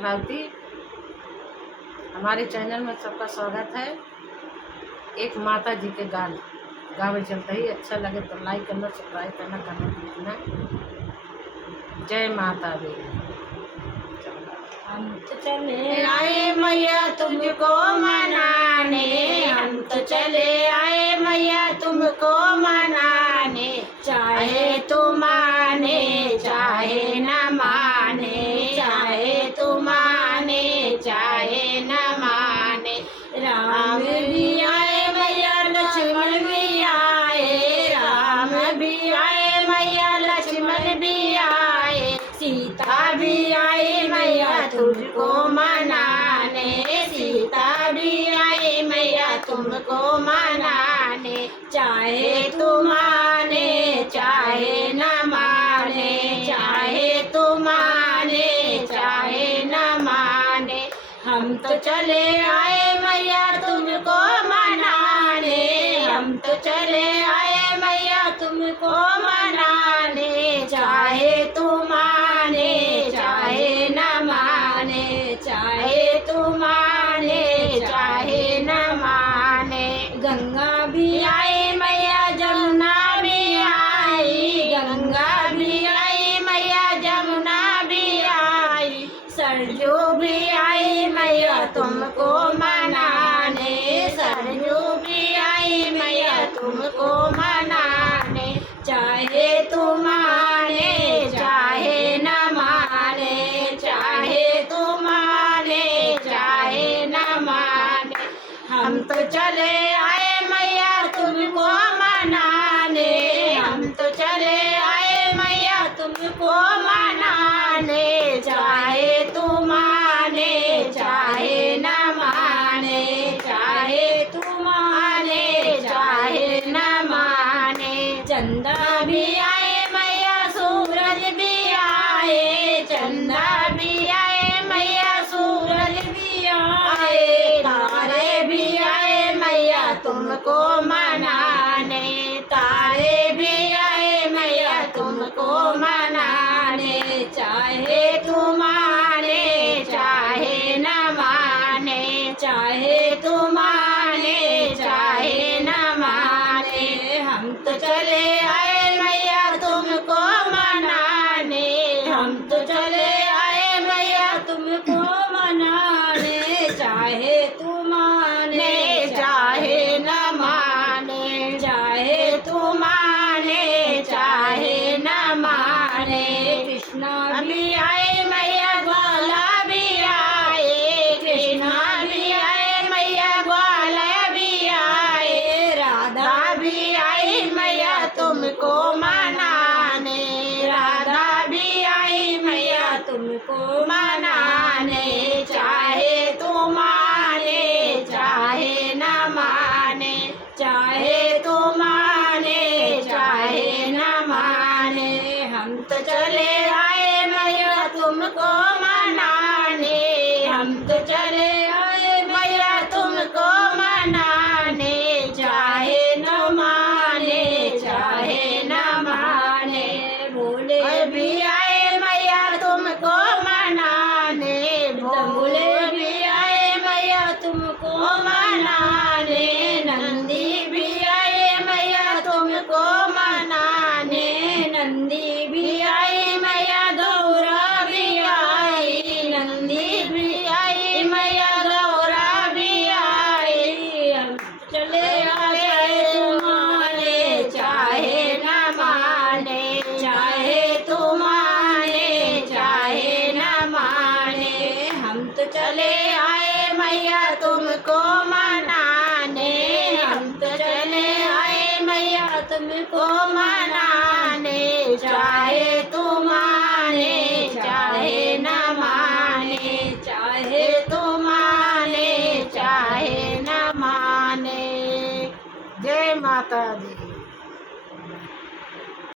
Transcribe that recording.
कलावती। हमारे चैनल में सबका स्वागत है। एक माता जी के गावे चलते ही अच्छा लगे तो लाइक करना, सब्सक्राइब करना, कमेंट लिखना। जय माता दी। हम तो चले आए मैया तुमको मनाने, हम तो चले आए मैया तुमको मनाने, चाहे तू माने चाहे न माने, चाहे तू माने चाहे न माने। राम भी आए मैया लक्ष्मण भी आए, राम भी आए मैया लक्ष्मण भी आए, सीता भी आई मैया तुमको मनाने, सीता भी आई मैया तुमको मनाने, चाहे तू माने चाहे न माने, चाहे तू माने चाहे न माने। हम तो चले आए मैया तुमको मनाने, हम तो चले आए मैया तुमको मनाने, चाहे तू माने चाहे न माने, चाहे तू माने चाहे न माने। गंगा भी आई मैया जमुना भी आई, गंगा भी आई मैया जमुना भी आई, सरयू भी आई मैया तुमको मनाने, सरयू भी आई मैया तुमको मनाने, चाहे तू माने चाहे न माने, चाहे तू माने चाहे न माने। हम तो चले आए मैया तुमको मनाने, हम तो चले आए मैया तुमको मनाने, चाहे तू माने चाहे न माने, चाहे तू माने चाहे न माने। चंदा भी आए मैया सूरज भी आए, चंदा भी आए मैया सूरज भी आए, तारे भी आए मैया तुमको मनाने, तारे भी आए मैया तुमको मनाने, चाहे तू माने चाहे न माने, चाहे तू माने चाहे न माने। हम तो चले आए मैया तुमको मनाने, हम तो चले आए मैया तुमको मनाने, चाहे तू माने चाहे न माने, चाहे तू माने चाहे न माने। कृष्णा भी आए मैया ग्वाला भी आए, कृष्णा भी आए मैया ग्वाला भी आए, राधा भी आई मैया तुमको मनाने, राधा भी आई मैया तुमको मनाने, चाहे तू माने चाहे न माने, चाहे तू माने चाहे न माने। हम तो चले आए मैया तुमको मनाने, हम तो चले आए मैया तुमको मनाने, चाहे न माने चाहे न माने। भोले भी आए मैया तुमको मनाने, भोले भी आए मैया तुमको मनाने, नंदी भी आए मैया तुमको मनाने, नंदी भी आई मैया गौरा भी आई, नंदी भी आई मैया गौरा भी आई। हम चले आए तुम्हारे चाहे न माने, चाहे तू माने चाहे न माने। हम तो चले आए मैया तुमको मनाने, हम तो चले आए मैया तुमको मनाने, चाहे तू माने चाहे न माने, चाहे तू माने चाहे न माने। जय माता दी।